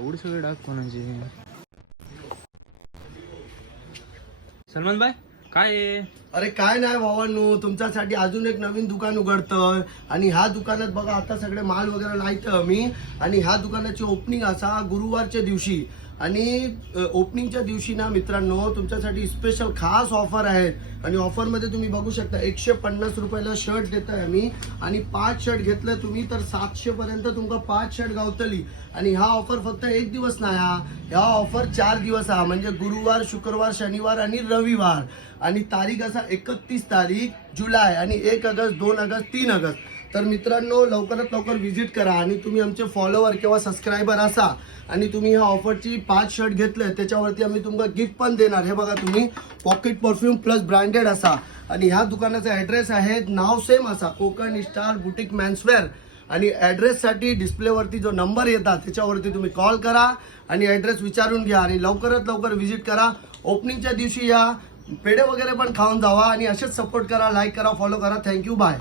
एवढे सगळे डाग कोणाचे? सलमान भाई काय आहे? अरे काय नाही भावांनो, तुमच्यासाठी अजून एक नवीन दुकान उघडतोय आणि ह्या दुकानात बघा आता सगळे माल वगैरे लायतं मी आणि ह्या दुकानाची ओपनिंग असा गुरुवारच्या दिवशी आणि ओपनिंगच्या दिवशी ना मित्रांनो तुमच्यासाठी स्पेशल खास ऑफर आहेत आणि ऑफरमध्ये तुम्ही बघू शकता 150 रुपयाला शर्ट देताय आम्ही आणि 5 शर्ट घेतलं तुम्ही तर 700 पर्यंत तुमका 5 शर्ट गावतली आणि हा ऑफर फक्त एक दिवस नाही ह्या ऑफर 4 दिवस हा म्हणजे गुरुवार शुक्रवार शनिवार आणि रविवार आणि तारीख असा 31 तारीख जुलै आणि 1 ऑगस्ट 2 ऑगस्ट 3 ऑगस्ट तर मित्रांनो लवकरात लवकर व्हिजिट करा आणि तुम्ही आमचे फॉलोवर किंवा सबस्क्रायबर असा आणि तुम्ही ह्या ऑफरची 5 शर्ट घेतले त्याच्यावरती आम्ही तुम्हाला गिफ्ट पण देणार. हे बघा तुम्ही पॉकेट परफ्यूम प्लस ब्रँडेड असा आणि ह्या दुकानाचा ॲड्रेस आहे नाव सेम असा कोकण स्टार बुटीक मेन्सवेअर आणि ॲड्रेससाठी डिस्प्लेवरती जो नंबर येतात त्याच्यावरती तुम्ही कॉल करा आणि ॲड्रेस विचारून घ्या आणि लवकरात लवकर व्हिजिट करा. ओपनिंगच्या दिवशी या पेढे वगैरे पण खाऊन जावा आणि असेच सपोर्ट करा, लाईक करा, फॉलो करा. Thank you, bye.